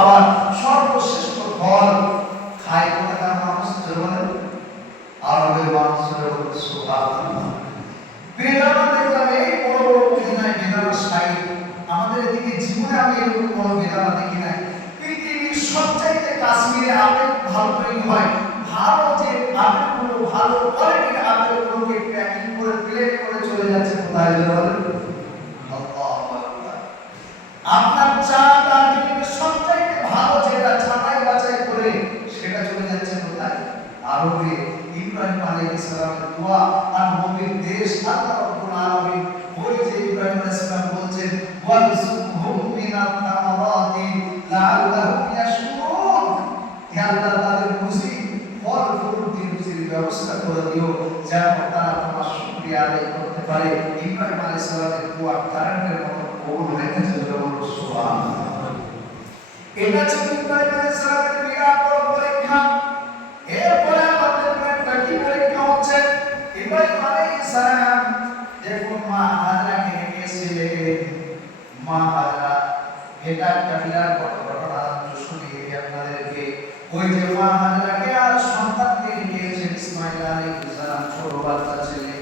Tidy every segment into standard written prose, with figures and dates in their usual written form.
খাবার সর্বশ্রেষ্ঠ ফল খায় কোথাকার মানুষ বলেন আরবের মানুষের সুবহানাল্লাহ। বেদানা দেখলাম এই বড় বড় মদিনায় বেদানা সাই, আমাদের এদিকে জীবনে আমি এরকম বড় বেদানা দেখি নাই। পৃথিবীর সবচাইতে কাশ্মীরে আপেল ভালো তৈরি হয়, ভালো যে আপেলগুলো ভালো কোয়ালিটির আপেলগুলোকে প্যাকিং করে প্লেট করে চলে যাচ্ছে কোথায় বলেন আল্লাহু আকবার। আপনার চা দার্জিলিংয়ের সবচাইতে ভালো যেটা ছাঁটাই বাছাই করে সেটা চলে যাচ্ছে কোথায় আরবে। ইব্রাহিম আলাইহিস সালামের দোয়া আর নবীর দেশ আল্লাহ রাব্বুল আলামিন ওই যে ইব্রাহিম আলাইহিস সালাম বলছেন ওয়ারযুকহুম মিনাত তামারাতি লাআল্লাহুম ইয়াশকুরুন, হে আল্লাহ তাদের রুজি ফল ফুল দিয়ে রুজির ব্যবস্থা করে দিও যেন তারা তোমার শুকরিয়া আদায় করতে পারে। ইব্রাহিম আলাইহিস সালামের দোয়া কারেন্টের মতো কবুল হয়েছে সুবহানাল্লাহ। এটা ছিল ইব্রাহিম আলাইহিস সালামের বিরাট বড় পরীক্ষা। এরপরে আমাদের একটা কি পরীক্ষা হচ্ছে, ইব্রাহিম আলাইহিস সালাম যখন মা হাজরাকে নিয়েছিলেন, মা হাজরা এটা একটা বিরাট বড় ঘটনা শুনিয়ে আপনাদেরকে। ওই যে মা হাজরাকে আর সন্তানকে নিয়েছেন ইসমাঈল আলাইহিস সালাম, ছোট বাচ্চা ছেলে,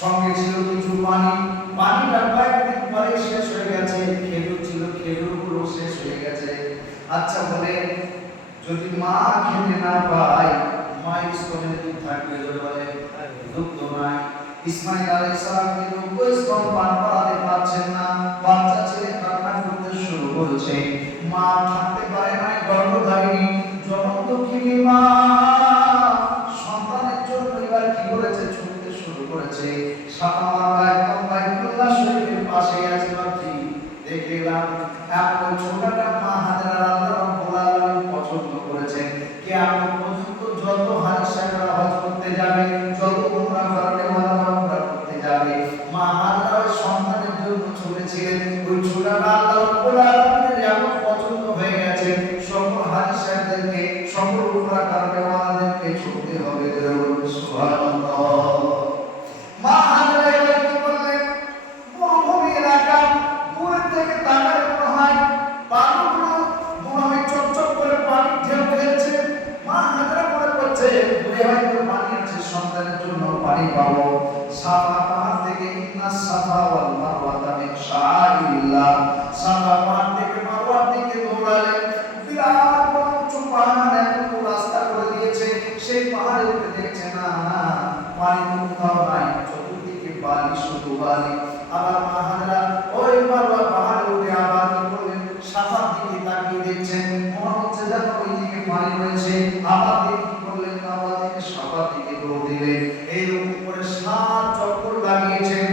সঙ্গে ছিল কিছু পানি, পানিটা কয়েকদিন পরে শেষ হয়ে গেছে, খেজুর ছিল খেজুরগুলো শেষ হয়ে গেছে। আচ্ছা বলে যদি মা খেতে না পায় মায়ের স্তনে দুধ থাকবে, বলে দুধ নাই। ইসমাঈল আলাইহিস সালাম কিন্তু ওই স্তন পান করাতে পারছেন না, বাচ্চা ছেলে কান্না করতে শুরু করেছে। মা থাকতে পারে না, গর্ভধারিণী জনমদুখিনী মা সন্তানের জন্য এবার কি করেছে, ছুটতে শুরু করেছে। সাফা মারওয়া একদম বাইতুল্লাহ শরীফের পাশে আছে বাকি দেখলাম এমন ছোটটা মা হাজরা আল্লাহ রাব্বুল আলামিন পছন্দ করেছেন। কিয়ামত পর্যন্ত যত হাজি সাহেবরা হজ করতে যাবে, যত উমরা করতে করতে যাবে, মা হাজরা ওই সন্তানের জন্য ছুটেছিলেন। ওই ছোটটা আল্লাহ রাব্বুল আলামিনের এমন পছন্দ হয়ে গেছে, সকল হাজি সাহেবদেরকে সকল উমরা করতে ওয়ালাদেরকে ছুটতে হবে। সুবহানাল্লাহ। মা হাজরা এবার কি বললেন, মরুভূমি এলাকা, দূর থেকে তাকালে মনে হয় পানিগুলো মনে হয় চকচক করে পানি ঢেউ খেলছে। মা হাজরা মনে করছে দূরে হয়তো পানি আছে, সন্তানের জন্য পানি পাবো। সাফা পাহাড় থেকে ইন্নাস সাফা ওয়াল মারওয়াতা মিন শাআইরিল্লাহ, সাফা পাহাড় থেকে মারওয়ার দিকে দৌড়ালেন। বিরাট বড় উঁচু পাহাড়, এখন তো রাস্তা করে দিয়েছে, সেই পাহাড়ে উঠে দেখছে না পানি কোথাও নাই, চতুর্দিকে বালি, শুধু বালি। আবার মা হাজরা ওই মারওয়া পাহাড়ে উঠে আবার কি করলেন, সাফার দিকে তাকিয়ে দেখছেন, মনে হচ্ছে যেন ওই দিকে পানি রয়েছে। আবার দেখি